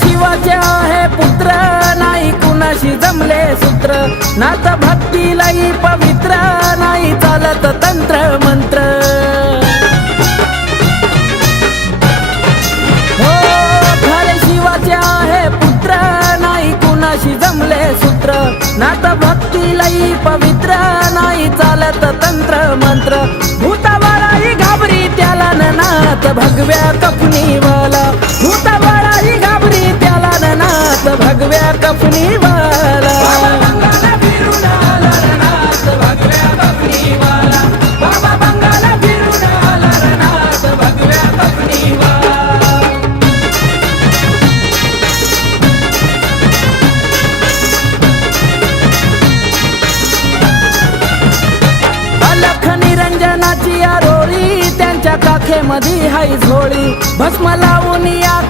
शिवाचे आहे पुत्र नाही कुणाशी जमले सूत्र नात भक्तीलाही पवित्र नाही चालत तंत्र मंत्र हो खरे शिवाचे आहे पुत्र नाही कुणाशी जमले सूत्र नात भक्तीलाही पवित्र नाही चालत तंत्र मंत्र भूताबाळाही घाबरी त्याला नाथ भगव्या कफनीवाला भूताबाळाही घाबरी त्याला नाथ भगव्या कफनीवाला बाबा फिरून आला नाथ भगव्या कफनीवाला बाबा बंगाला फिरून आला नाथ भगव्या कफनीवाला अलख निरंजनाची आरोळी त्यांच्या काखेमध्ये हाय झोळी भस्म लावून या